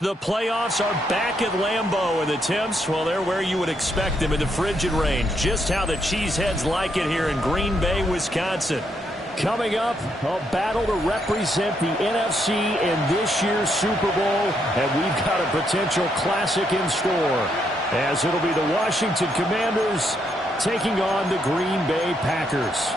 The playoffs are back at Lambeau, and the temps, well, they're where you would expect them in the frigid range. Just how the Cheeseheads like it here in Green Bay, Wisconsin. Coming up, a battle to represent the NFC in this year's Super Bowl, and we've got a potential classic in store, as it'll be the Washington Commanders taking on the Green Bay Packers.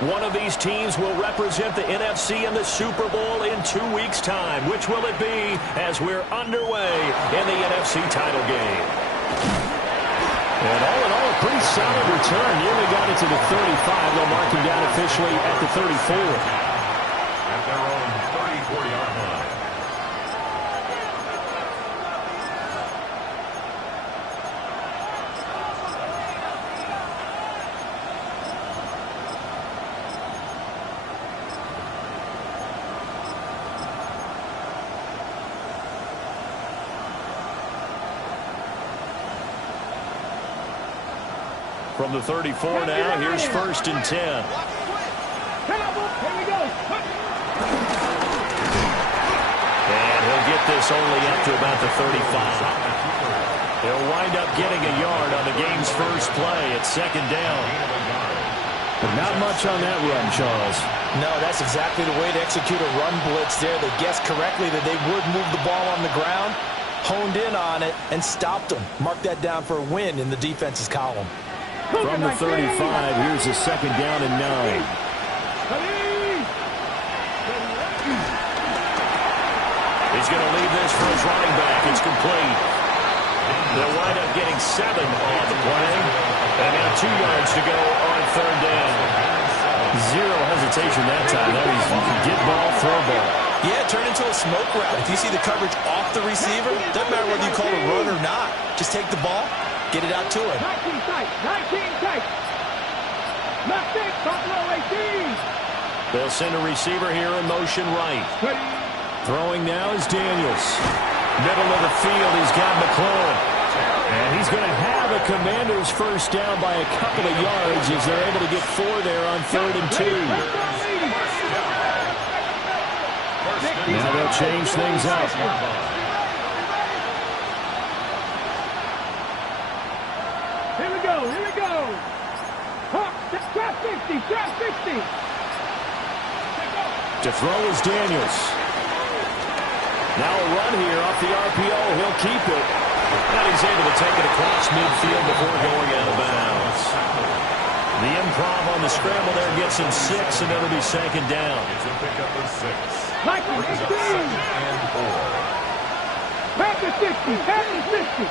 One of these teams will represent the NFC in the Super Bowl in 2 weeks' time. Which will it be as we're underway in the NFC title game? And all in all, a pretty solid return. Nearly got it to the 35. They'll mark him down officially at the 34. At their own 34-yard line. From the 34 now, here's 1st and 10. Here we go. And he'll get this only up to about the 35. He'll wind up getting a yard on the game's first play at 2nd down. But not much on that run, Charles. No, that's exactly the way to execute a run blitz there. They guessed correctly that they would move the ball on the ground, honed in on it, and stopped them. Mark that down for a win in the defense's column. From the 35, here's a 2nd down and 9. He's going to leave this for his running back. It's complete. They'll wind up getting 7 on the play. And now 2 yards to go on 3rd down. Zero hesitation that time. That is get ball, throw ball. Yeah, turn into a smoke route. If you see the coverage off the receiver, doesn't matter whether you call it a run or not. Just take the ball, get it out to him. 19 tight. 19 tight. Left it. Buffalo 18. They'll send a receiver here in motion right. Throwing now is Daniels. Middle of the field, he's got McLaurin. And he's going to have a Commander's first down by a couple of yards as they're able to get 4 there on 3rd and 2. Now they'll change things up. Here we go. Here we go. Trap 60. Trap 60. To throw is Daniels. Now a run here off the RPO. He'll keep it. And he's able to take it across midfield before going out of bounds. The improv on the scramble there gets him 6, and it'll be 2nd down. It's a pickup of 6. Michael, 16. And 4. Back to 60. Back to 60.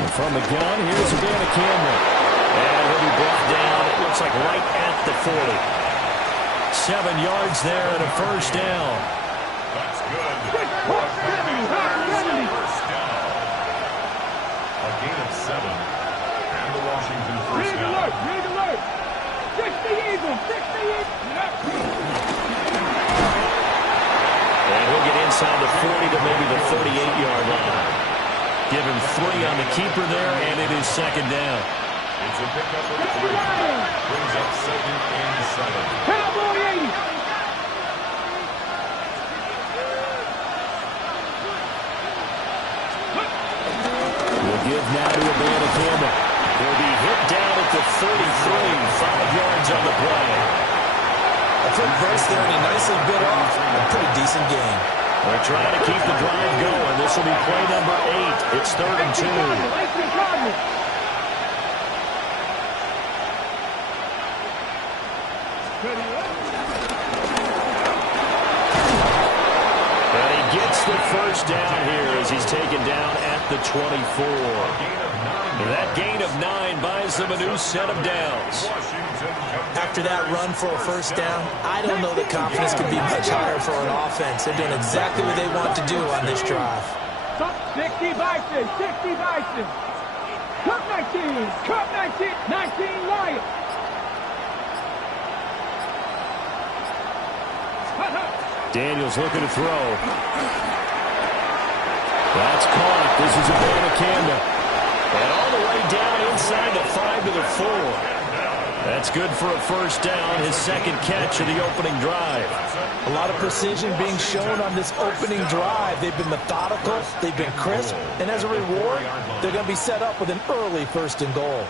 And from the gun, here's Savannah Cameron. And he'll be brought down, it looks like right at the 40. 7 yards there and a first down. That's good. First down. A gain of 7. And the Washington first down. Rig alert. 60 Eagles. 60 Eagles. And he'll get inside the 40 to maybe the 38-yard line. Give him 3 on the keeper there, and it is 2nd down. It's a pickup of 3. Brings up 2nd and 7. Cowboy 80. We'll give now to Savannah Cameron. He'll be hit down at the 33, 5 yards on the play. A quick burst there and he nicely bit off. A pretty decent game. They're trying to keep the drive going. This will be play number 8. It's 3rd and 2. And he gets the first down here as he's taken down at the 24. That gain of 9 buys them a new set of downs. After that run for a first down, I don't know that confidence could be much higher for an offense. They're doing exactly what they want to do on this drive. 60 Bison. 60 Bison. Cup 19. Cup 19. 19 Lions. Daniels looking to throw. That's caught. This is a Verdansk. And all the way down inside the 5 to the 4. That's good for a first down, his second catch of the opening drive. A lot of precision being shown on this opening drive. They've been methodical, they've been crisp, and as a reward, they're going to be set up with an early 1st and goal.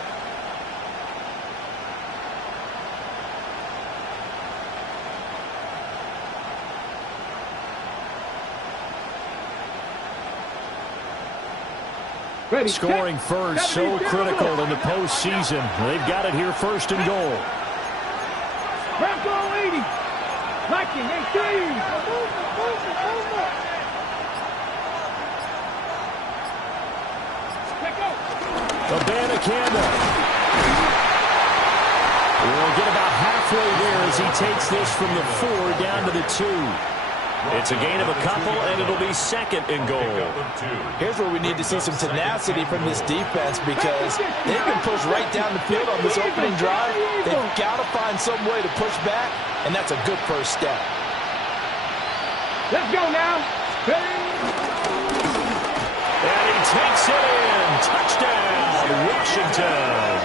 Ready, Scoring set, first, so 70, critical in the postseason. They've got it here 1st and goal. Bronco 80. Liking 18. Verdansk. We'll get about halfway there as he takes this from the 4 down to the 2. It's a gain of a couple, and it'll be 2nd and goal. Here's where we need to see some tenacity from this defense because they've been pushed right down the field on this opening drive. They've got to find some way to push back, and that's a good first step. Let's go now. And he takes it in. Touchdown, Washington.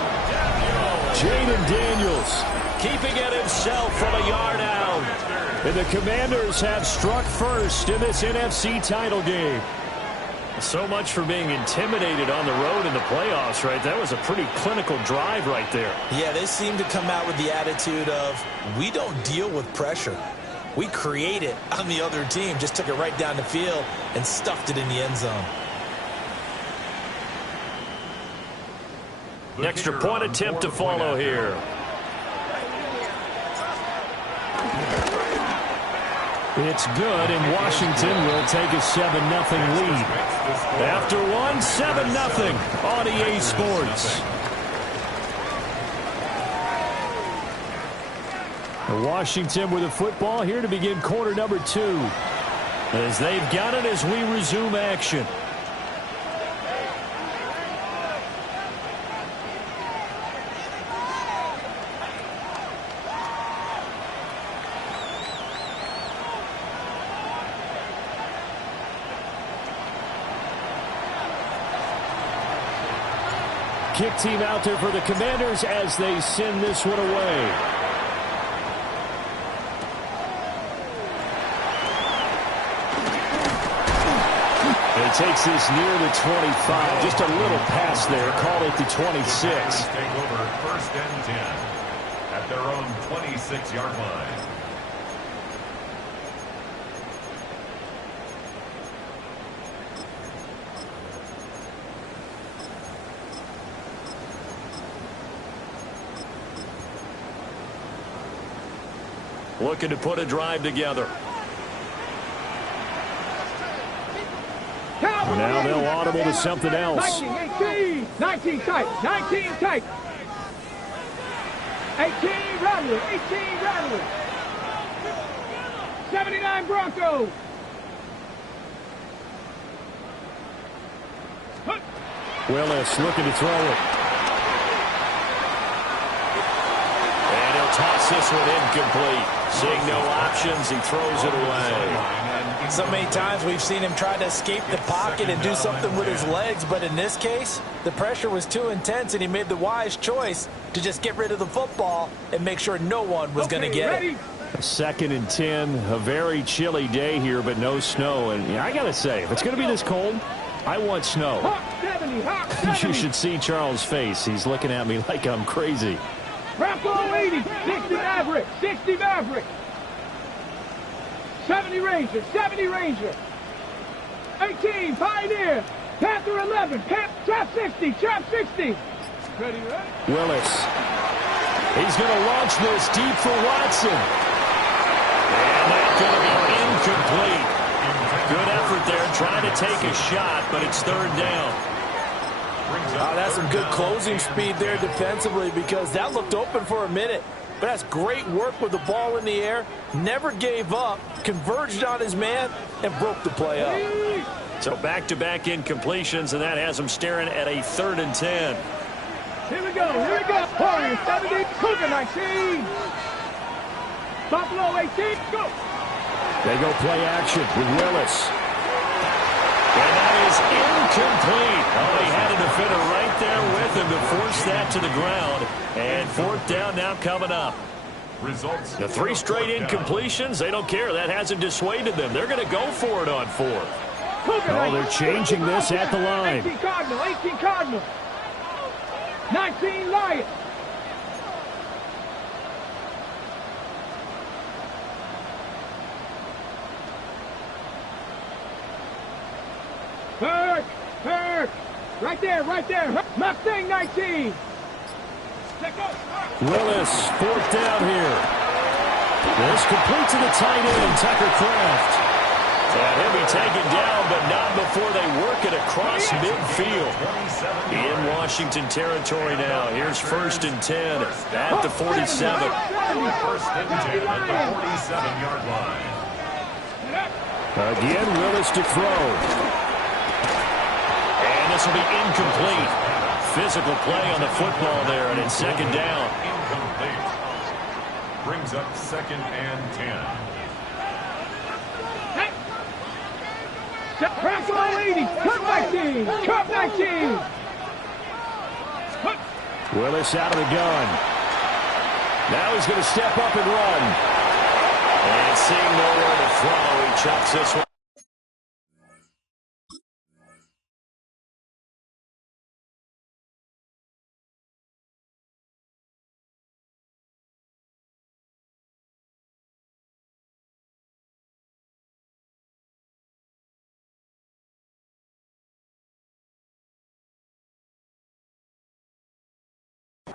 Jaden Daniels keeping it himself from a yard out. And the Commanders have struck first in this NFC title game. So much for being intimidated on the road in the playoffs, right? That was a pretty clinical drive right there. Yeah, they seem to come out with the attitude of, we don't deal with pressure. We create it on the other team. Just took it right down the field and stuffed it in the end zone. The extra point attempt to follow here. It's good, and Washington will take a 7-0 lead. After one, 7-0 on EA Sports. Washington with the football here to begin quarter number 2. As they've got it as we resume action. Kick team out there for the Commanders as they send this one away. He takes this near the 25. Just a little pass there. Call it the 26. Take over 1st and 10 at their own 26-yard line. Looking to put a drive together. Now they'll audible to something else. 19, 19 tight, 19 tight. 18 Rattler, 18 Rattler. 79 Bronco. Willis looking to throw it. And he'll toss this one incomplete. Seeing no options, he throws it away. So many times we've seen him try to escape the pocket and do something with his legs, but in this case, the pressure was too intense and he made the wise choice to just get rid of the football and make sure no one was going to get it. 2nd and 10, a very chilly day here, but no snow. And I got to say, if it's going to be this cold, I want snow. Hawk 70, Hawk 70. You should see Charles' face. He's looking at me like I'm crazy. Bronco 80, 60 Maverick, 60 Maverick. 70 Ranger, 70 Ranger. 18 Pioneer. Panther 11, Trap 60, Trap 60. Ready, right? Willis. He's going to launch this deep for Watson. And that's going to be incomplete. Good effort there, trying to take a shot, but it's 3rd down. That's some good closing speed there defensively because that looked open for a minute. But that's great work with the ball in the air. Never gave up, converged on his man, and broke the play up. So back-to-back incompletions, and that has him staring at a 3rd and 10. Here we go, here we go. Warriors 70, Cougar 19. Buffalo 18, go. They go play action with Willis. And that is incomplete. Oh, he had a defender right there with him to force that to the ground. And fourth down now coming up. Results. The 3 straight incompletions, they don't care. That hasn't dissuaded them. They're going to go for it on fourth. Oh, they're changing this at the line. 18 Cardinal, 18 Cardinal. 19 Lions. Hurt. Right there. Mustang 19. Willis, fourth down here. This complete to the tight end, Tucker Kraft. And he'll be taken down, but not before they work it across midfield. In Washington territory now. Here's 1st and 10 at the 47. 1st and 10 at the 47-yard line. Again, Willis to throw. And this will be incomplete. Physical play on the football there, and it's 2nd down. Incomplete. Brings up 2nd and 10. Crackle 80. Cup 19. Willis out of the gun. Now he's going to step up and run. And seeing nowhere to throw, he chucks this one.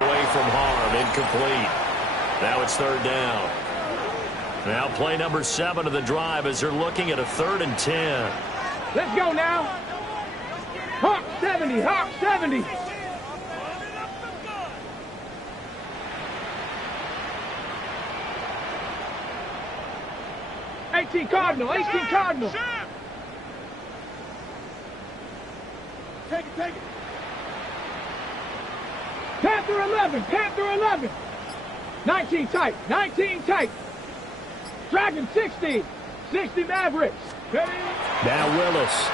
Away from harm, incomplete. Now it's 3rd down. Now play number 7 of the drive as they're looking at a 3rd and 10. Let's go now. Hawk 70. 18 Cardinal. Take it. Panther 11. 19 tight. Dragon 60 Mavericks. Ready? Now Willis.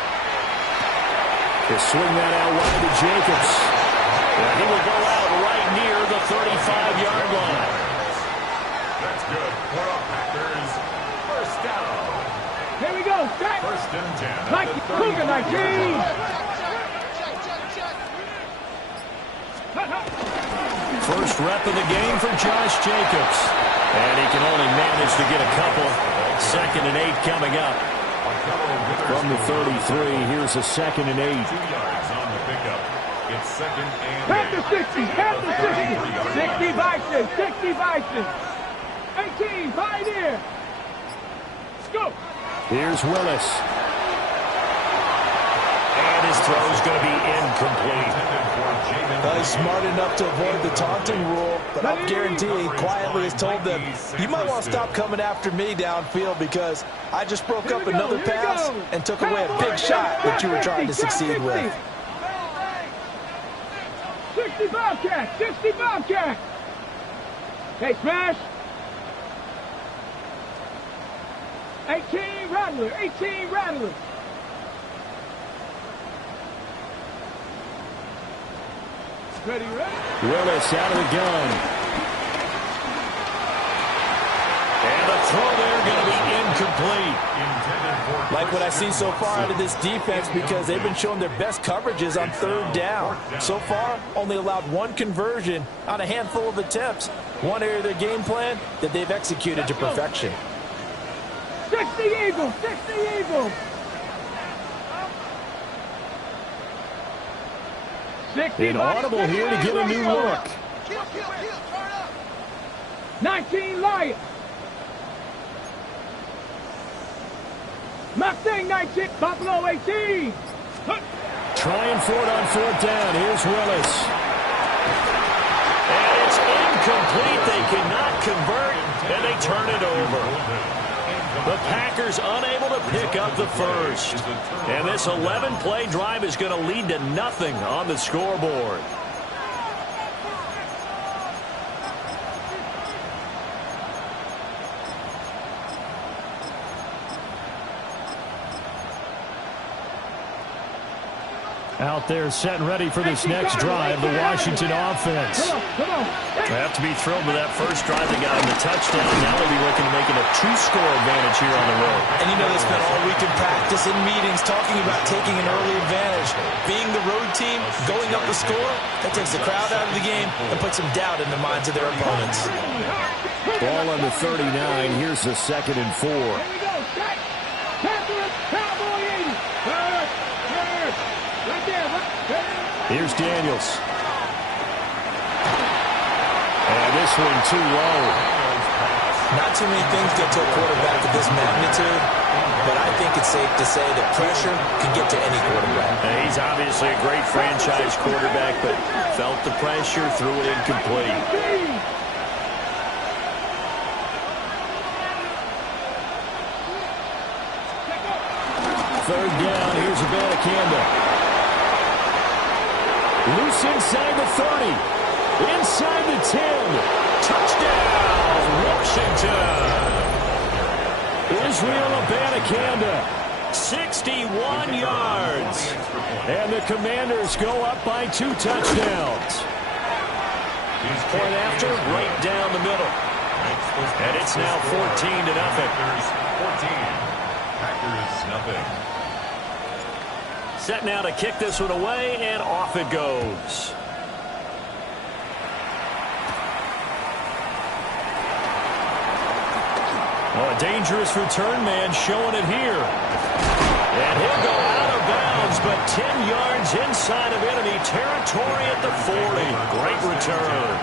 He'll swing that out wide to Jacobs. And he will go out right near the 35-yard line. That's good. For the Packers. 1st down. Here we go. 1st and 10. Cougar 19. First rep of the game for Josh Jacobs. And he can only manage to get a couple. 2nd and 8 coming up. From the 33, here's a 2nd and 8. 2 yards on the pickup. It's 2nd and 8. Panther 60. 60 Bison. 18 Pioneer. Go. Here's Willis. And his throw's going to be incomplete. He's smart enough to avoid the taunting rule, but I'll guarantee he quietly has told them, you might want to stop coming after me downfield because I just broke up another pass and took away a big shot that you were trying to succeed with. 60 Bobcat. Hey, smash. 18 Rattler. Ready? Willis out of the gun. And the throw there going to be incomplete. Like what I see so far out of this defense because they've been showing their best coverages on 3rd down. So far, only allowed 1 conversion on a handful of attempts. One area of their game plan that they've executed to perfection. 60 Eagles. Inaudible here to get a new look. 19 Lions. Mustang 19. Buffalo 18. Trying for it on 4th down. Here's Willis. And it's incomplete. They cannot convert, and they turn it over. The Packers unable to pick up the first. And this 11-play drive is going to lead to nothing on the scoreboard. Out there set and ready for this next drive, the Washington offense. They have to be thrilled with that first drive they got in the touchdown. Now they'll be looking to make it a two-score advantage here on the road. And you know they spent all week in practice and meetings talking about taking an early advantage. Being the road team, going up a score, that takes the crowd out of the game and puts some doubt in the minds of their opponents. Ball on the 39. Here's the 2nd and 4. Here's Daniels. And this one too low. Not too many things get to a quarterback of this magnitude, but I think it's safe to say that pressure can get to any quarterback. He's obviously a great franchise quarterback, but felt the pressure, threw it incomplete. Third down, here's Verdansk. Loose inside the 30. Inside the 10. Touchdown, Washington. Israel Verdansk. 61 yards. And the Commanders go up by 2 touchdowns. Point after, right down the middle. And it's now 14-0. Packers nothing. Set now to kick this one away, and off it goes. Oh, a dangerous return man showing it here. And he'll go out of bounds, but 10 yards inside of enemy territory at the 40. Great return.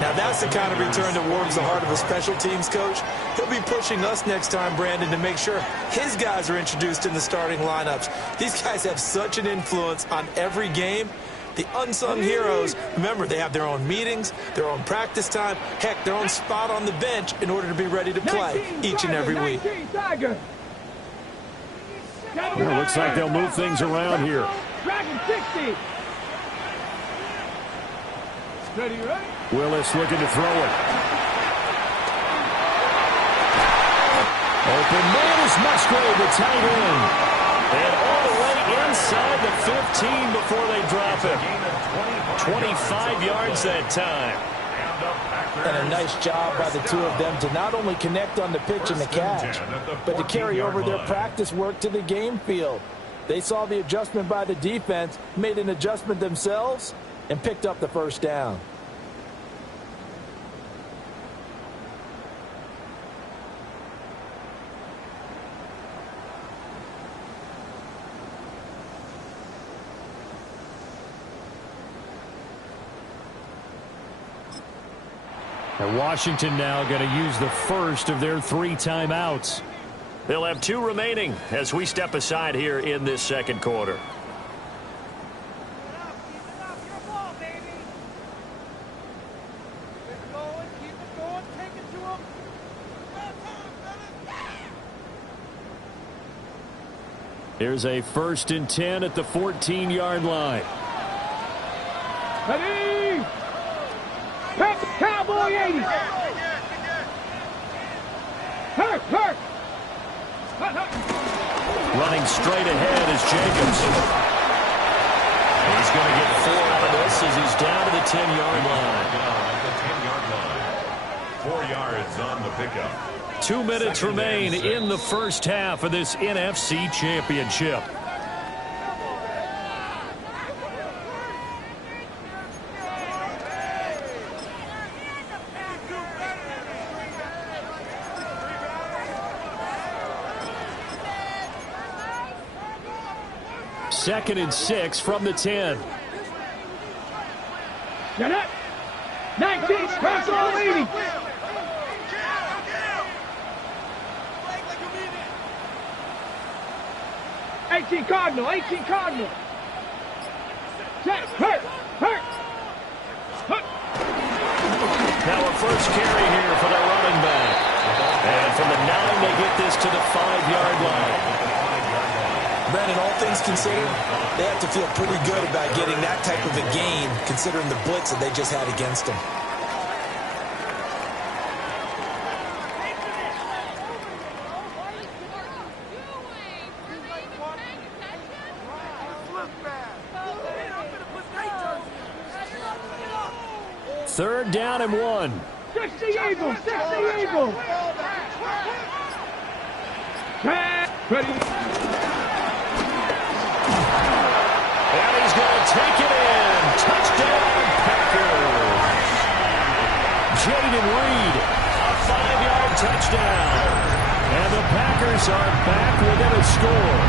Now that's the kind of return that warms the heart of a special teams coach. He'll be pushing us next time, Brandon, to make sure his guys are introduced in the starting lineups. These guys have such an influence on every game. The unsung heroes, remember, they have their own meetings, their own practice time, heck, their own spot on the bench in order to be ready to play each and every week. Well, looks like they'll move things around here. Dragon 60. Ready, right? Willis looking to throw it. Open man is Musgrave, the tight end. And all the way inside the 15 before they drop it. 25 yards that time. And a nice job by the two of them to not only connect on the pitch and the catch, but to carry over their practice work to the game field. They saw the adjustment by the defense, made an adjustment themselves, and picked up the first down. And Washington now going to use the first of their 3 timeouts. They'll have 2 remaining as we step aside here in this second quarter. Here's a 1st and 10 at the 14-yard line. Ready? Cowboy 80. Hurt. Running straight ahead is Jacobs. He's going to get 4 out of this as he's down to the 10-yard line. 4 yards on the pickup. 2 minutes remain in the first half of this NFC Championship. Second and 6 from the 10. Get up. 19, pass all 80. Cardinal. Set, hurt. Now a first carry here for the running back. And from the 9, they get this to the 5-yard line. Brandon, all things considered, they have to feel pretty good about getting that type of a gain, considering the blitz that they just had against them. Third down and 1. 60 Eagles, 60 Eagles. Ready. And he's going to take it in. Touchdown, Packers. Jaden Reed, a 5-yard touchdown. And the Packers are back within a score.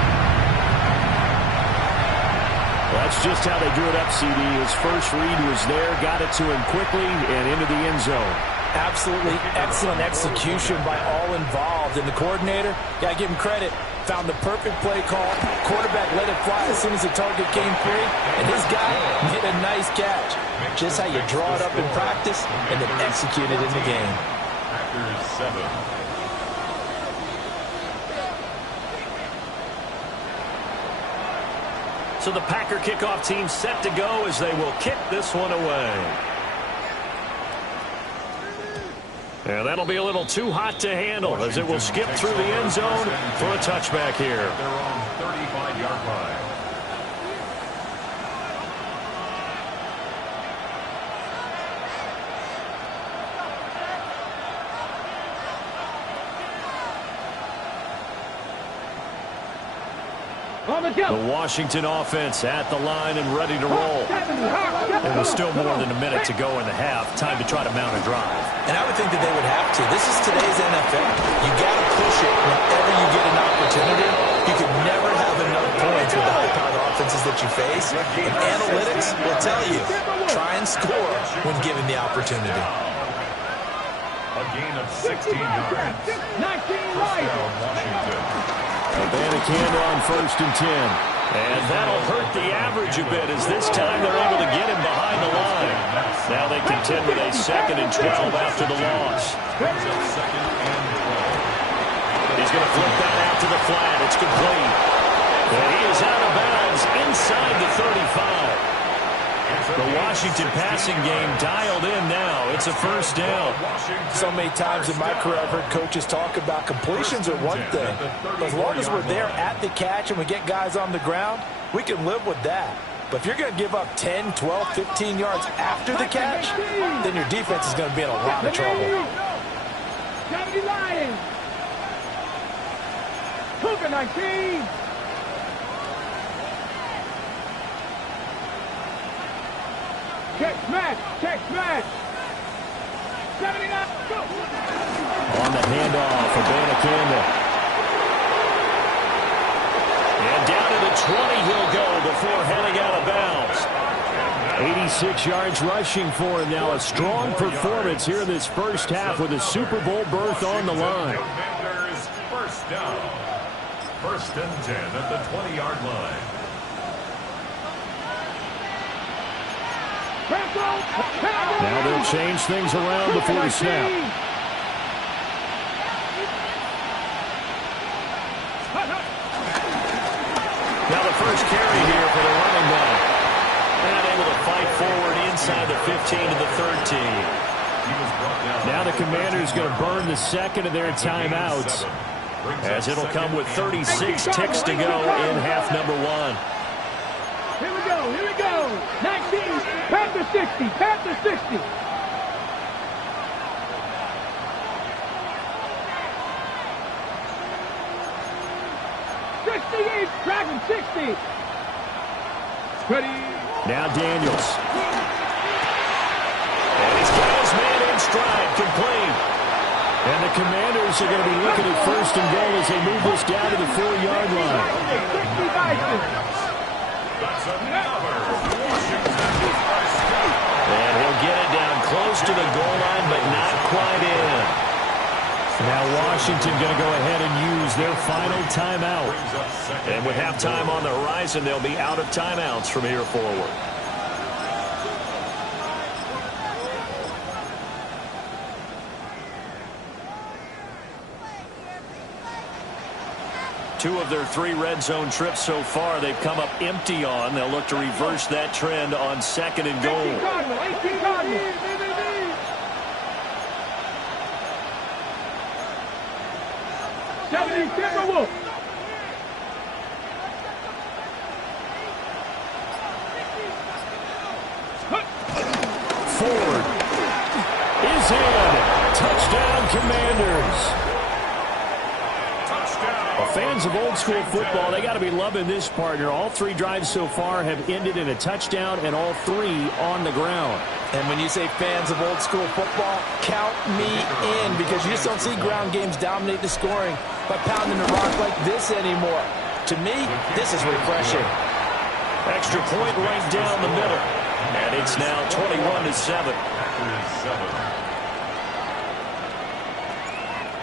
That's just how they drew it up, CD. His first read was there, got it to him quickly, and into the end zone. Absolutely excellent execution by all involved. And the coordinator, got to give him credit, found the perfect play call. Quarterback let it fly as soon as the target came free, and his guy made a nice catch. Just how you draw it up in practice and then execute it in the game. Packers 7. So the Packer kickoff team set to go as they will kick this one away. And that'll be a little too hot to handle as it will skip through the end zone for a touchback here. They're on 35-yard line. The Washington offense at the line and ready to roll. And with still more than a minute to go in the half, time to try to mount a drive. And I would think that they would have to. This is today's NFL. You got to push it whenever you get an opportunity. You could never have enough points with the high-powered offenses that you face. And analytics will tell you, try and score when given the opportunity. A gain of 16 yards. 19 right. Washington. Abanikanda on 1st and 10. And that'll hurt the average a bit as this time they're able to get him behind the line. Now they contend with a 2nd and 12 after the loss. He's going to flip that out to the flat. It's complete. And he is out of bounds inside the 35. The Washington passing game dialed in now. It's a first down. So many times in my career I've heard coaches talk about completions are one thing. But as long as we're there at the catch and we get guys on the ground, we can live with that. But if you're going to give up 10, 12, 15 yards after the catch, then your defense is going to be in a lot of trouble. 70 Lions. Cougar 19. Check smash, check smash. 79, go. On the handoff for Abanikanda. And down to the 20 he'll go before heading out of bounds. 86 yards rushing for him now. A strong performance here in this first half with a Super Bowl berth on the line. First down. 1st and 10 at the 20-yard line. Now they'll change things around before the snap. Now the first carry here for the running back. Not able to fight forward inside the 15 to the 13. Now the Commanders going to burn the 2nd of their timeouts as it'll come with 36 ticks to go in half number 1. Here we go, here we go. 19, Panther 60, Panther 60. Dragon 60. Ready. Now Daniels. And he's got his man in stride, complete. And the Commanders are going to be looking at 1st and goal as they move this down to the 4-yard line. 60 That's another Washington first down. And he'll get it down close to the goal line, but not quite in. Now Washington going to go ahead and use their final timeout. And with halftime on the horizon, they'll be out of timeouts from here forward. Two of their 3 red zone trips so far they've come up empty on. They'll look to reverse that trend on 2nd and goal. 18 Cardinals. 70 Timberwolves. Ford fans of old school football, they got to be loving this partner. All 3 drives so far have ended in a touchdown, and all 3 on the ground. And when you say fans of old school football, count me in, because you just don't see ground games dominate the scoring by pounding the rock like this anymore. To me, this is refreshing. Extra point right down the middle. And it's now 21-7.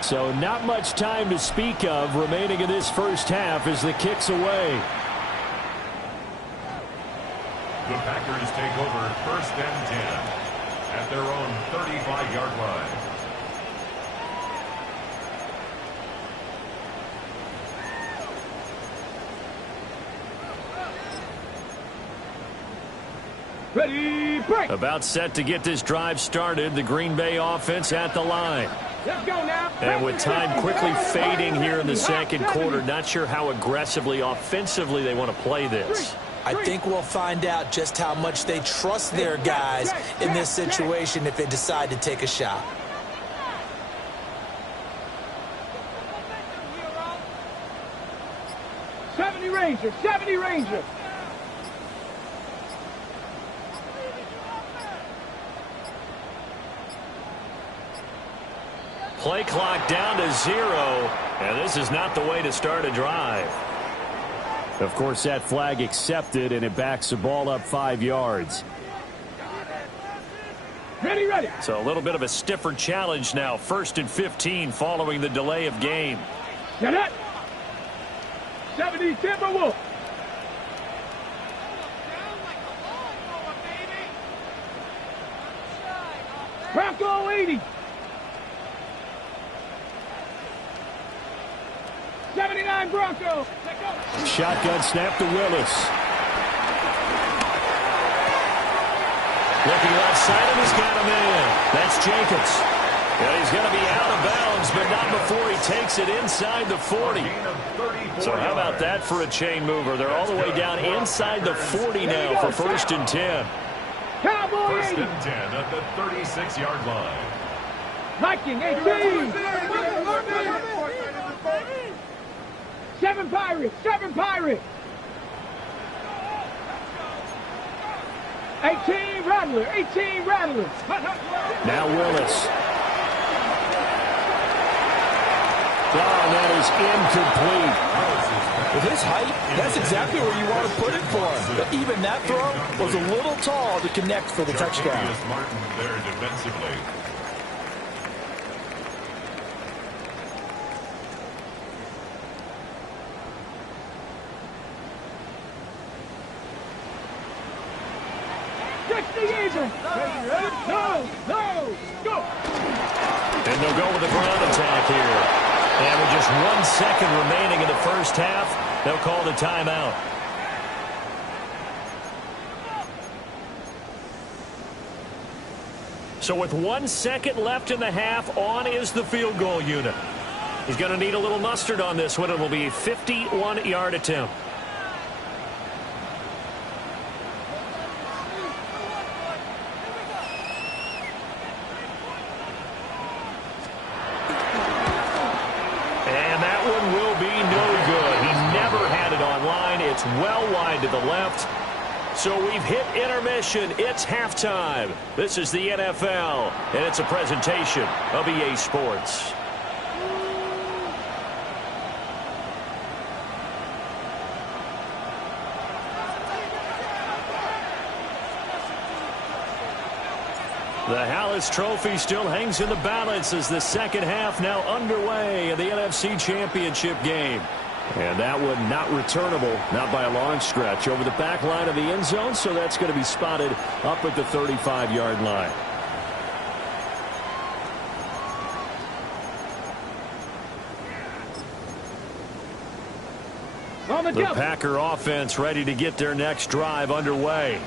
So not much time to speak of remaining in this first half as the kick's away. The Packers take over 1st and 10 at their own 35-yard line. Ready, break. About set to get this drive started. The Green Bay offense at the line. Let's go now. And with time quickly fading here in the second quarter, not sure how aggressively, offensively they want to play this. I think we'll find out just how much they trust their guys in this situation if they decide to take a shot. Ranger, 70 Ranger. Play clock down to 0, and this is not the way to start a drive. Of course, that flag accepted, and it backs the ball up 5 yards. Ready, ready. So a little bit of a stiffer challenge now. 1st and 15 following the delay of game. Get it. 70 Timberwolf. Bronco 80. 79 Bronco. Shotgun snap to Willis. Looking left side, and he's got him in. That's Jacobs. And he's going to be out of bounds, but not before he takes it inside the 40. So how about that for a chain mover? They're all the way down inside the 40 now for 1st and 10. Cowboy 1st and 10 at the 36-yard line. Viking 18. 7 Pirates. 7 Pirates. 18 Rattler. 18 Rattler. Now Willis. Oh, that is incomplete. With his height, that's exactly where you want to put it for him. But even that throw was a little tall to connect for the touchdown. Martin there defensively. Go! And they'll go with a ground attack here. And with just 1 second remaining in the first half, they'll call the timeout. So with 1 second left in the half, on is the field goal unit. He's going to need a little mustard on this one. It will be a 51-yard attempt. It's well wide to the left. So we've hit intermission. It's halftime. This is the NFL, and it's a presentation of EA Sports. The Hallis Trophy still hangs in the balance as the second half now underway in the NFC Championship game. And that one not returnable, not by a long stretch, over the back line of the end zone, so that's going to be spotted up at the 35-yard line. The Packer offense ready to get their next drive underway.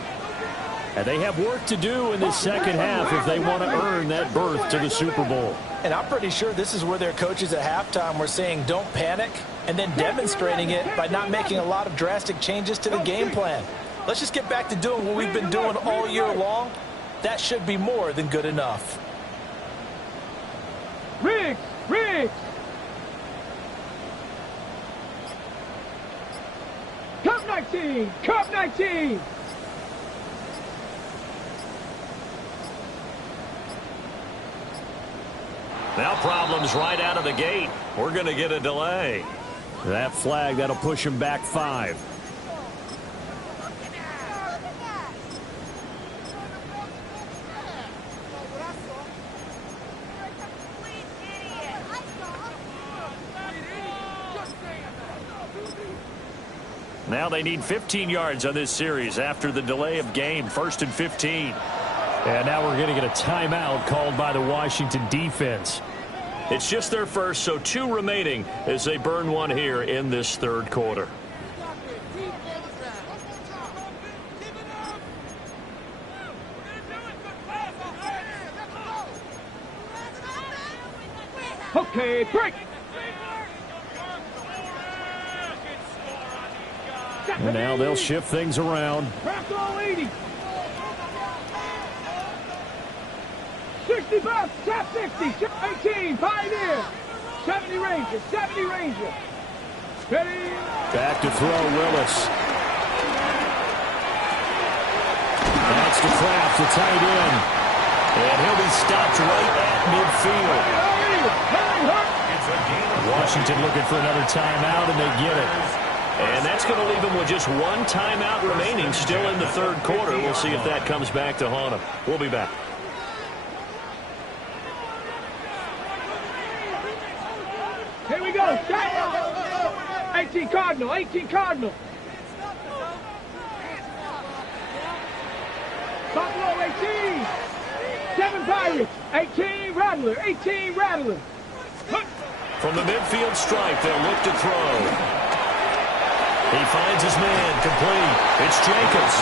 And they have work to do in this second half if they want to earn that berth to the Super Bowl. And I'm pretty sure this is where their coaches at halftime were saying don't panic, and then demonstrating it by not making a lot of drastic changes to the game plan. Let's just get back to doing what we've been doing all year long. That should be more than good enough. Riggs! Riggs! 19. Curve 19. Now problems right out of the gate. We're going to get a delay. That flag, that'll push him back 5. Now they need 15 yards on this series after the delay of game. 1st and 15. And now we're going to get a timeout called by the Washington defense. It's just their first, so 2 remaining as they burn one here in this 3rd quarter. Okay, break. And now they'll shift things around. Craft all 80. 60 bucks, tap 60, 18, Pioneer. 70 Ranger, 70 Ranger. Ready? Back to throw, Willis. That's to Kraft, the tight end. And he'll be stopped right at midfield. Washington looking for another timeout, and they get it. And that's going to leave them with just 1 timeout remaining still in the 3rd quarter. We'll see if that comes back to haunt them. We'll be back. Here we go. 18 Cardinal, 18 Cardinal. Buffalo 18. 7 Pirates. 18 Rattler, 18 Rattler. From the midfield stripe, they'll look to throw. He finds his man, complete. It's Jacobs.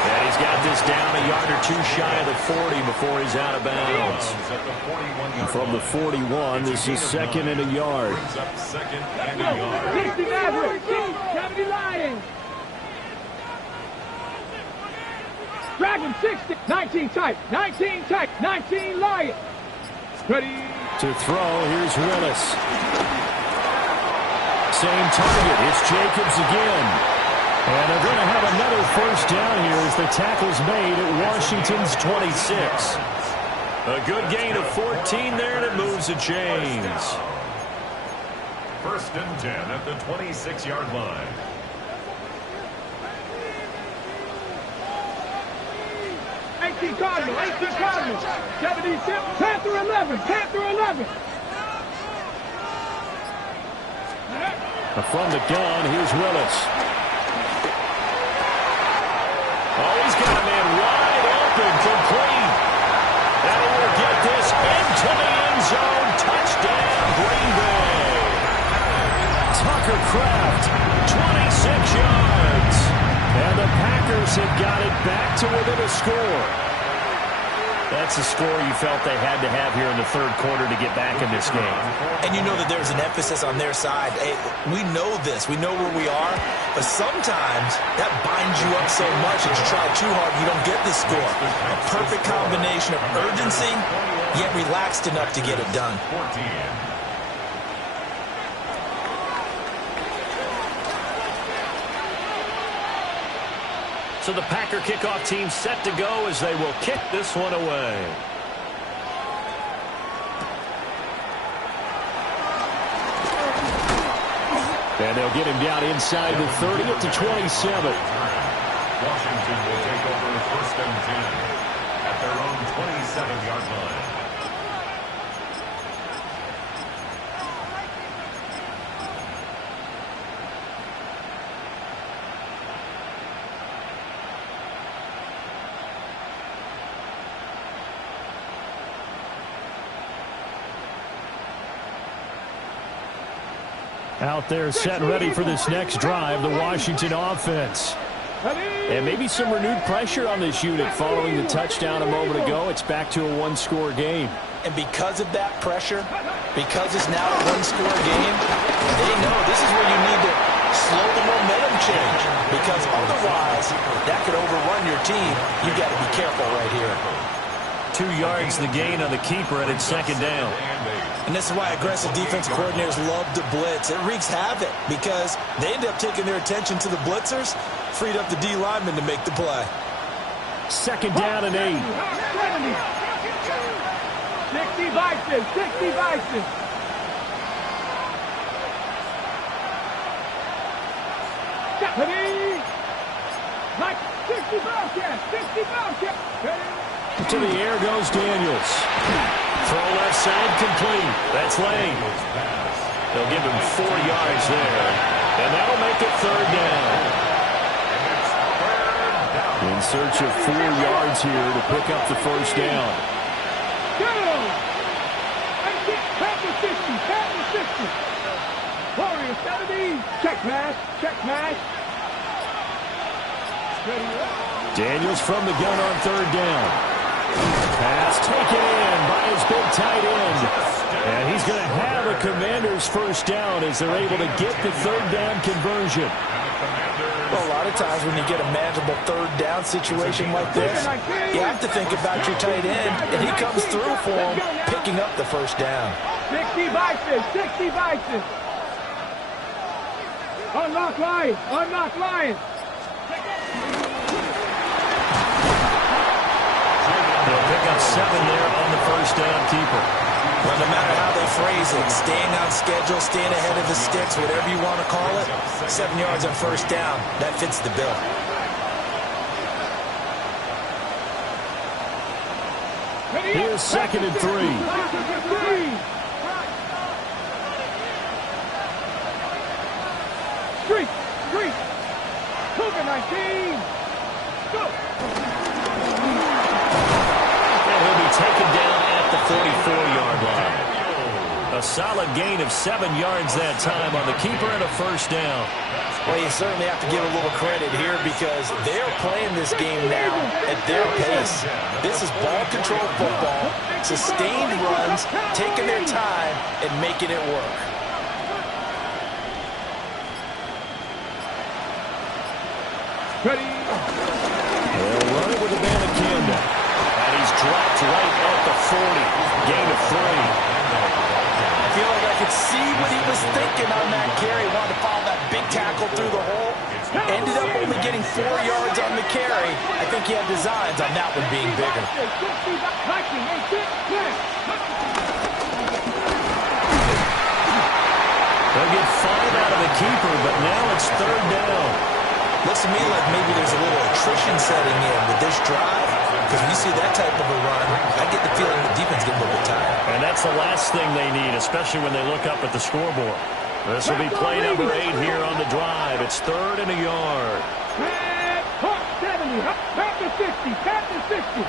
And he's got this down a yard or 2 shy of the 40 before he's out of bounds. From the 41, this is 2nd and a yard. 60 Maverick, 70 Lions. Dragon 60, 19 type, 19 type, 19 Lions. Ready? To throw, here's Willis. Same target, it's Jacobs again. And they're going to have another 1st down here as the tackle's made at Washington's 26. A good gain of 14 there, and it moves the chains. 1st and 10 at the 26-yard line. Cardinal, 18 Cardinal, 76, Panther 11, Panther 11. From the gun, here's Willis. Oh, he's got a man wide open, complete. And he will get this into the end zone. Touchdown, Green Bay. Tucker Kraft, 26 yards. And the Packers have got it back to within a score. That's a score you felt they had to have here in the 3rd quarter to get back in this game. And you know that there's an emphasis on their side. Hey, we know this. We know where we are. But sometimes that binds you up so much that you try too hard, you don't get the score. A perfect combination of urgency, yet relaxed enough to get it done. So the Packer kickoff team set to go as they will kick this one away. And they'll get him down inside the 30 up to 27. Washington will take over 1st and 10 at their own 27-yard line. Out there set ready for this next drive, the Washington offense. And maybe some renewed pressure on this unit following the touchdown a moment ago. It's back to a 1-score game. And because of that pressure, because it's now a 1-score game, they know this is where you need to slow the momentum change. Because otherwise, that could overrun your team. You've got to be careful right here. 2 yards the gain on the keeper, and it's second down. And this is why aggressive defense coordinators love to blitz. It wreaks havoc because they end up taking their attention to the blitzers, freed up the D lineman to make the play. Second down and 8. 60 Vikings, 60 Vikings. Stephanie. Like 60 Bobcats, 60 Bobcats. To the air goes Daniels. Throw left side complete. That's Lane. They'll give him 4 yards there. And that'll make it third down. In search of 4 yards here to pick up the first down. Warriors 70. Check pass, check pass. Daniels from the gun on third down. Pass taken in by his big tight end. And he's going to have a Commander's first down as they're able to get the third down conversion. Well, a lot of times when you get a manageable third down situation like this, you have to think about your tight end, and he comes through for him, picking up the first down. 60 Vikings, 60 Vikings. Unlock Lions, unlock Lions. They'll pick up 7 there on the first down keeper. Well, no matter how they phrase it, staying on schedule, staying ahead of the sticks, whatever you want to call it, 7 yards on first down, that fits the bill. Here's second and 3. Street, street. Cougar 19. Go. And he'll be taken down at the 44-yard line. A solid gain of 7 yards that time on the keeper and a first down. Well, you certainly have to give a little credit here because they're playing this game now at their pace. This is ball control football, sustained runs, taking their time and making it work. Ready. They'll run it with a man of Camden. And he's dropped right at the 40. Gain of 3. I feel like I could see what he was thinking on that carry. Wanted to follow that big tackle through the hole. Ended up only getting 4 yards on the carry. I think he had designs on that one being bigger. They'll get 5 out of the keeper, but now it's third down. Looks to me like maybe there's a little attrition setting in with this drive. Because when you see that type of a run, I get the feeling the defense gets a little bit tired. And that's the last thing they need, especially when they look up at the scoreboard. This will be play number 8 here on the drive. It's third and a yard. 70, Panther 60, Panther 60.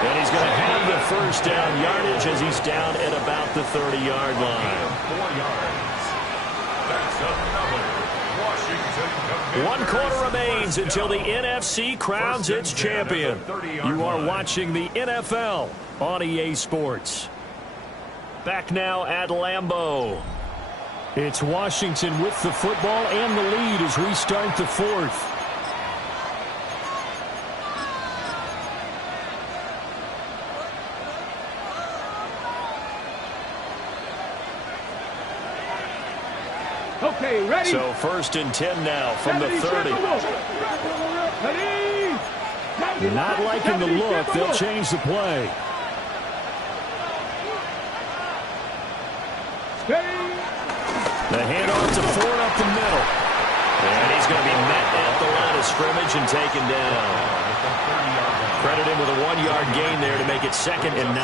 And he's going to have the first down yardage as he's down at about the 30-yard line. 4 yards. That's another Washington Commander. 1 quarter remains until the NFC crowns its champion. You are watching the NFL on EA Sports. Back now at Lambeau. It's Washington with the football and the lead as we start the fourth. Okay, ready. So first and 10 now from the 30. Not liking the look. They'll change the play. The handoff to Ford up the middle. And he's going to be met at the line of scrimmage and taken down. Credit him with a 1-yard gain there to make it second and 9.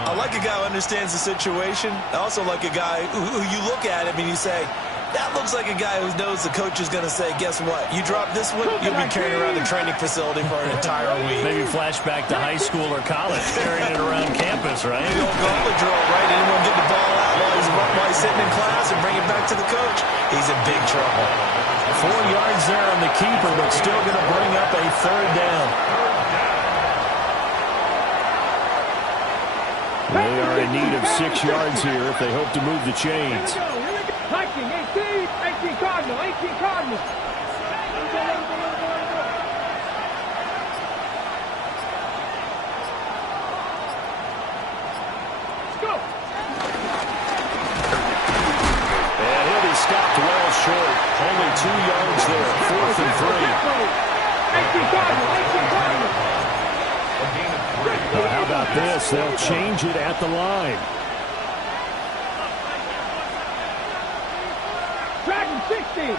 I like a guy who understands the situation. I also like a guy who you look at him and you say, that looks like a guy who knows the coach is going to say, guess what? You drop this one, you'll be carrying around the training facility for an entire week. Maybe flashback to high school or college, carrying it around campus, right? The old gauntlet drill, right? Anyone get the ball out while he's sitting in class and bring it back to the coach? He's in big trouble. 4 yards there on the keeper, but still going to bring up a third down. They are in need of 6 yards here if they hope to move the chains. 19, 18 Cardinal, 18 Cardinal. And he'll be stopped well short. Only 2 yards there. 4th and 3. How about this? They'll change it at the line. Dragon 60.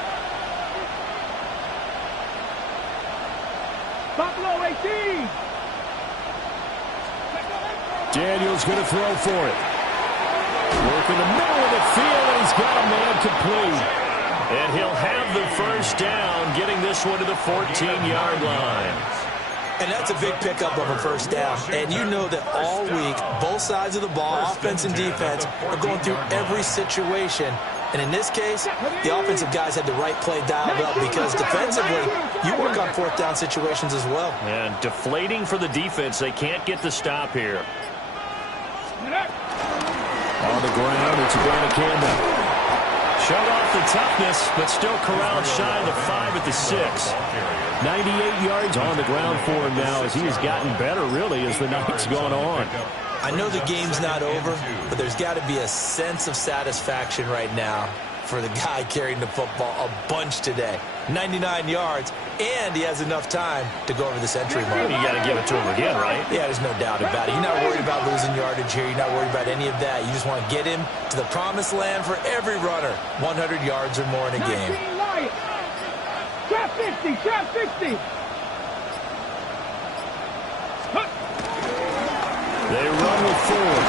Buffalo 18. Daniels going to throw for it. Work in the middle of the field, and he's got a man complete. And he'll have the first down, getting this one to the 14-yard line. And that's a big pickup of a first down. And you know that all week, both sides of the ball, offense and defense, are going through every situation. And in this case, the offensive guys had the right play dialed up because defensively, you work on 4th down situations as well. And deflating for the defense. They can't get the stop here. On the ground, it's Verdansk. Showed off the toughness, but still corralled shy of the 5 at the 6. 98 yards on the ground for him now as he has gotten better, really, as the night's gone on. I know the game's not over, but there's got to be a sense of satisfaction right now for the guy carrying the football a bunch today. 99 yards, and he has enough time to go over the century mark. You got to give it to him again, right? Yeah, there's no doubt about it. You're not worried about losing yardage here. You're not worried about any of that. You just want to get him to the promised land for every runner. 100 yards or more in a game. Trap 50, trap 50. They run with Ford.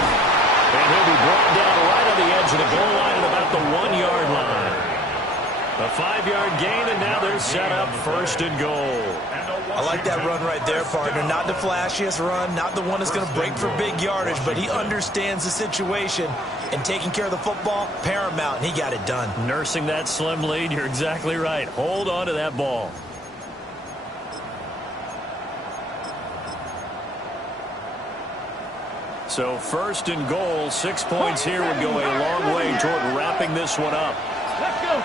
And he'll be brought down right on the edge of the goal line at about the 1-yard line. A 5-yard gain, and now they're set up 1st and goal. I like that run right there, partner. Not the flashiest run, not the one that's going to break for big yardage, but he understands the situation, and taking care of the football, paramount, and he got it done. Nursing that slim lead, you're exactly right. Hold on to that ball. So 1st and goal, 6 points here would go a long way toward wrapping this one up. Let's go.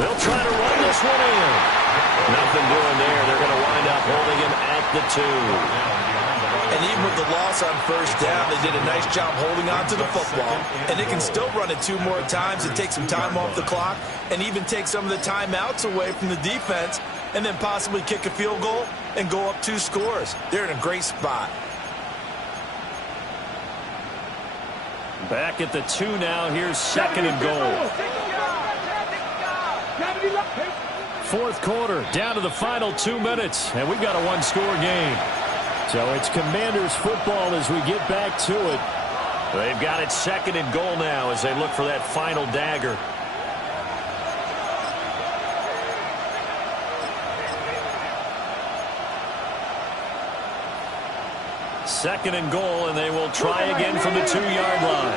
They'll try to run this one in. Nothing doing there. They're going to wind up holding him at the 2. And even with the loss on 1st down, they did a nice job holding on to the football. And they can still run it 2 more times and take some time off the clock and even take some of the timeouts away from the defense and then possibly kick a field goal and go up 2 scores. They're in a great spot. Back at the 2 now. Here's 2nd and goal. 4th quarter, down to the final 2 minutes, and we've got a 1-score game. So it's Commanders football as we get back to it. They've got it 2nd and goal now as they look for that final dagger. Second and goal, and they will try again from the 2-yard line.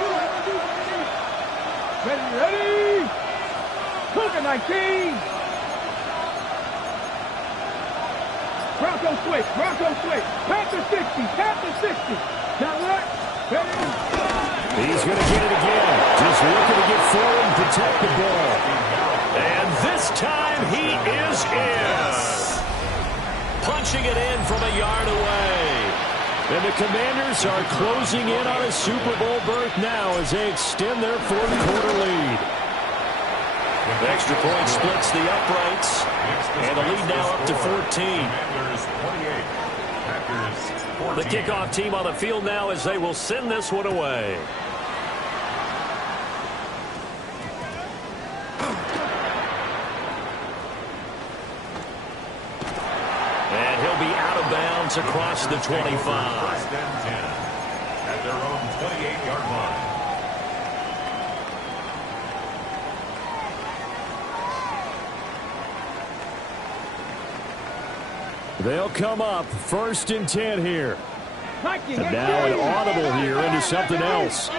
Ready. Cougar 19. Bronco switch. Panther 60. Now what? He's going to get it again. Just looking to get forward and protect the ball. And this time he is in. Punching it in from a yard away. And the Commanders are closing in on a Super Bowl berth now as they extend their 4th quarter lead. The extra point splits the uprights, and the lead now up to 14. The kickoff team on the field now as they will send this one away. And he'll be out of bounds across the 25. 1st and 10 at their own 28-yard line. They'll come up 1st and 10 here. And now an audible here into something else.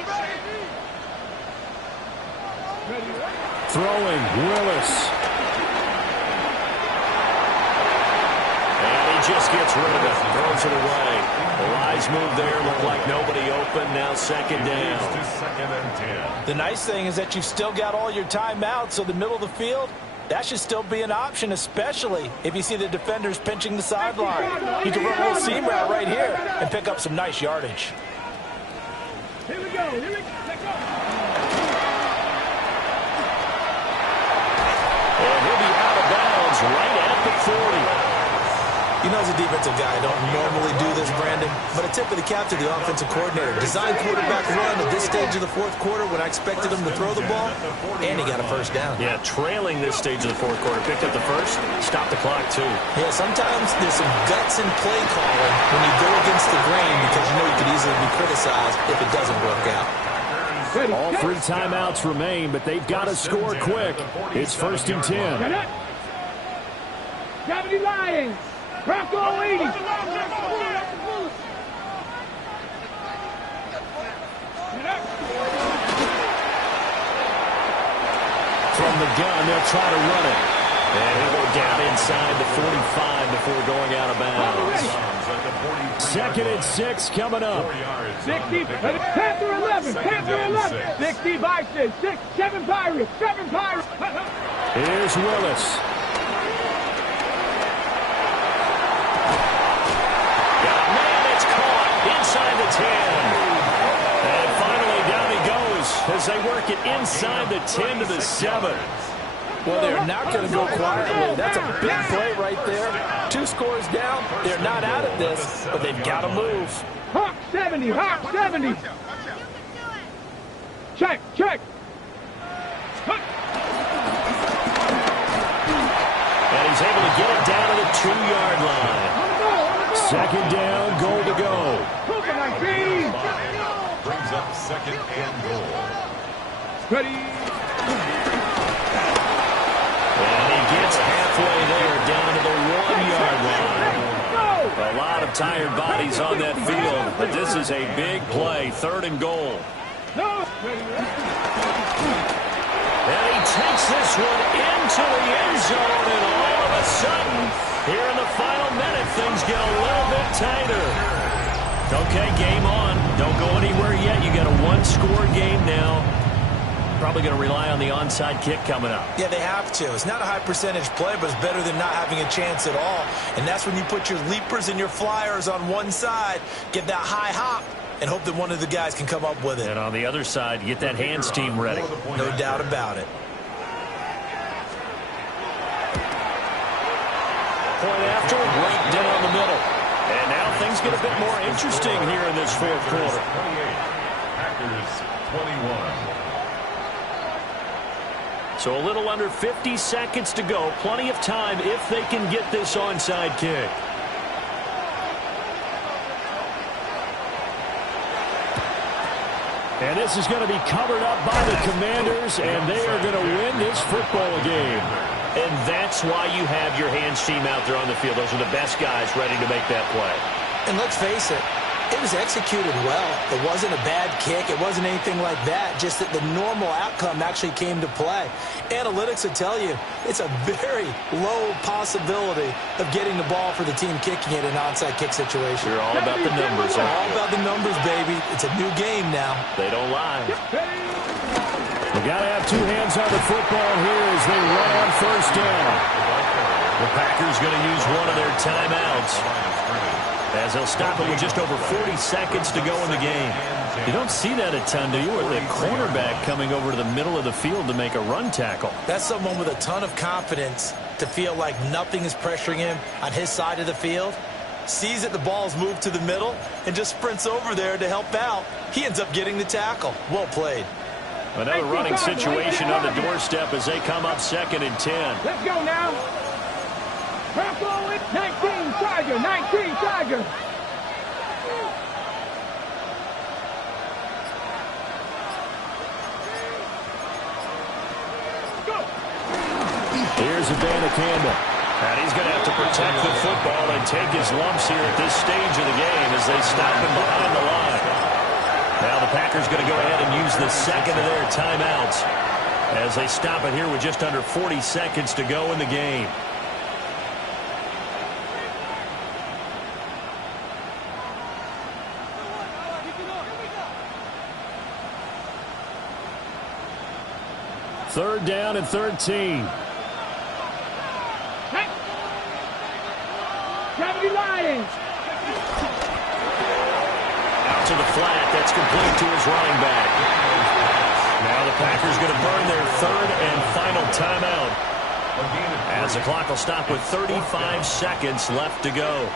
Throwing, Willis. And he just gets rid of it. Throws it away. The wise move there. Looked like nobody open. Now second down. The nice thing is that you've still got all your timeouts, so the middle of the field, that should still be an option, especially if you see the defenders pinching the sideline. You can run a little seam route right here and pick up some nice yardage. Here we go. Here we go. Let's go. And he'll be out of bounds right at the 40. You know, as a defensive guy, I don't normally do this, Brandon, but a tip of the cap to the offensive coordinator. Design quarterback run at this stage of the fourth quarter when I expected him to throw the ball, and he got a first down. Yeah, trailing this stage of the fourth quarter. Picked up the first, stopped the clock, too. Yeah, sometimes there's some guts in play calling when you go against the grain because you know you could easily be criticized if it doesn't work out. All 3 timeouts remain, but they've got to score quick. It's 1st and 10. Gravity Lions. Bronco 80. From the gun, they'll try to run it. And he'll go down inside the 45 before going out of bounds. 2nd and 6 coming up. 60. Panther 11. Panther 11. 60 Bison. 7 Pirates. 7 Pirates. Here's Willis. Inside the 10. And finally down he goes as they work it inside the 10 to the 7. Well, they're not going to go quietly. That's a big play right there. 2 scores down. They're not out of this, but they've got to move. Hawk 70. Hawk 70. Check. Check. And he's able to get it down to the 2-yard line. 2nd down, goal to go. Brings up 2nd and goal. Ready. And he gets halfway there down to the 1-yard line. A lot of tired bodies on that field, but this is a big play. 3rd and goal. And he takes this one into the end zone, and all of a sudden, here in the final minute, things get a little bit tighter. Okay, game on. Don't go anywhere yet. You got a 1-score game now. Probably going to rely on the onside kick coming up. Yeah, they have to. It's not a high percentage play, but it's better than not having a chance at all. And that's when you put your leapers and your flyers on one side, get that high hop, and hope that one of the guys can come up with it. And on the other side, get that hands team ready. No doubt about it. Point after, right down the middle. And now things get a bit more interesting here in this fourth quarter. Packers 21. So a little under 50 seconds to go. Plenty of time if they can get this onside kick. And this is going to be covered up by the Commanders, and they are going to win this football game. And that's why you have your hands team out there on the field. Those are the best guys ready to make that play. And let's face it, it was executed well. It wasn't a bad kick. It wasn't anything like that. Just that the normal outcome actually came to play. Analytics will tell you it's a very low possibility of getting the ball for the team kicking it in an onside kick situation. You're all about the numbers. All about the numbers, baby. It's a new game now. They don't lie. They got to have 2 hands on the football here as they run on 1st down. The Packers going to use one of their timeouts as they'll stop it with just over 40 seconds to go in the game. You don't see that a ton, do you? Or the cornerback coming over to the middle of the field to make a run tackle. That's someone with a ton of confidence to feel like nothing is pressuring him on his side of the field. Sees that the ball's moved to the middle and just sprints over there to help out. He ends up getting the tackle. Well played. Another running situation on the doorstep as they come up 2nd and 10. Let's go now. 19 Tiger. 19 Tiger. Here's Verdansk. And he's going to have to protect the football and take his lumps here at this stage of the game as they stop him behind the line. Now the Packers going to go ahead and use the second of their timeouts as they stop it here with just under 40 seconds to go in the game. 3rd down and 13. Hey. 70 Lions. Out to the flat. That's complete to his running back. Now the Packers going to burn their 3rd and final timeout, as the clock will stop with 35 seconds left to go.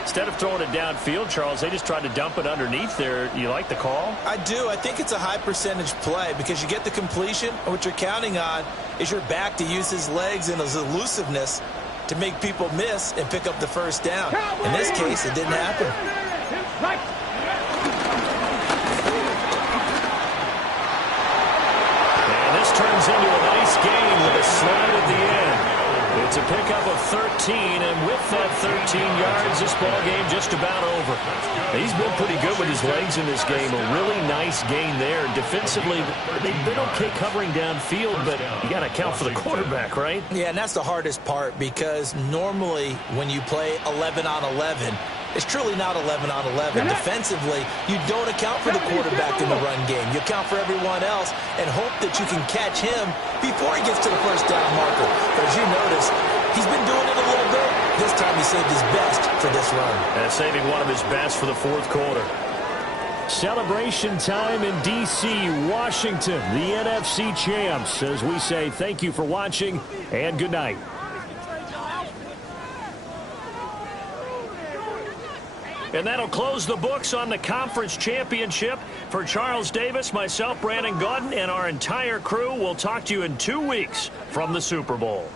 Instead of throwing it downfield, Charles, they just tried to dump it underneath there. You like the call? I do. I think it's a high percentage play because you get the completion, and what you're counting on is your back to use his legs and his elusiveness to make people miss and pick up the 1st down. In this case, it didn't happen. And this turns into a nice gain with a slide at the end. It's a pickup of 13, and with that 13 yards, this ball game just about over. He's been pretty good with his legs in this game. A really nice gain there. Defensively, they've been okay covering downfield, but you got to account for the quarterback, right? Yeah, and that's the hardest part because normally when you play 11 on 11, it's truly not 11 on 11. Defensively, you don't account for the quarterback in the run game. You account for everyone else and hope that you can catch him before he gets to the 1st down marker. But as you notice, he's been doing it a little bit. This time he saved his best for this run. And saving one of his best for the 4th quarter. Celebration time in D.C., Washington, the NFC champs, as we say thank you for watching and good night. And that'll close the books on the conference championship. For Charles Davis, myself, Brandon Gaudin, and our entire crew, we'll talk to you in 2 weeks from the Super Bowl.